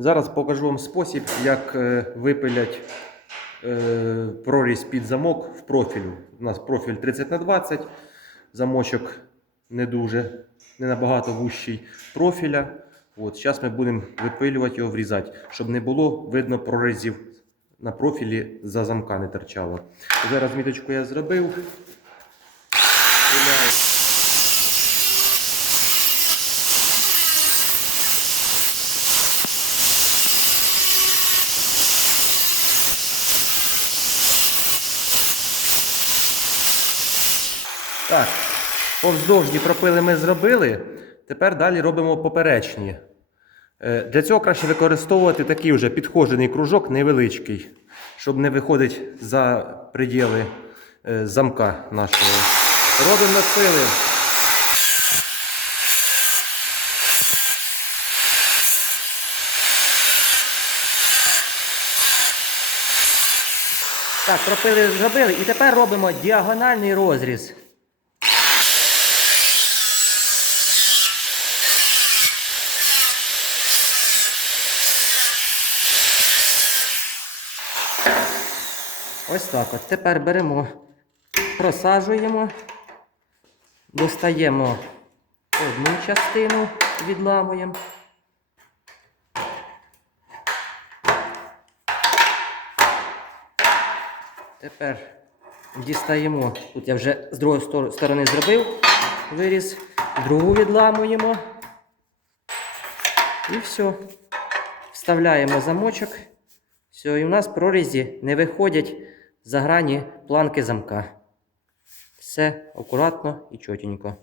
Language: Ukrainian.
Зараз покажу вам спосіб, як е, випилять е, прорізь під замок в профілю. У нас профіль 30 на 20 замочок не дуже, не набагато вущий профіля. От, зараз ми будемо випилювати його, врізати, щоб не було видно прорізів на профілі за замка не торчало. Зараз міточку я зробив. Так, повздовжні пропили ми зробили. Тепер далі робимо поперечні. Е, Для цього краще використовувати такий вже підходжений кружок невеличкий, щоб не виходить за приділи е, замка нашого. Робимо надпили. Так, пропили зробили. І тепер робимо діагональний розріз. Ось так от. Тепер беремо, просаджуємо, достаємо одну частину, відламуємо. Тепер дістаємо, тут я вже з другої сторони зробив виріз, другу відламуємо. І все. Вставляємо замочок. Все, і в нас прорізі не виходять за грані планки замка. Все акуратно і чотенько.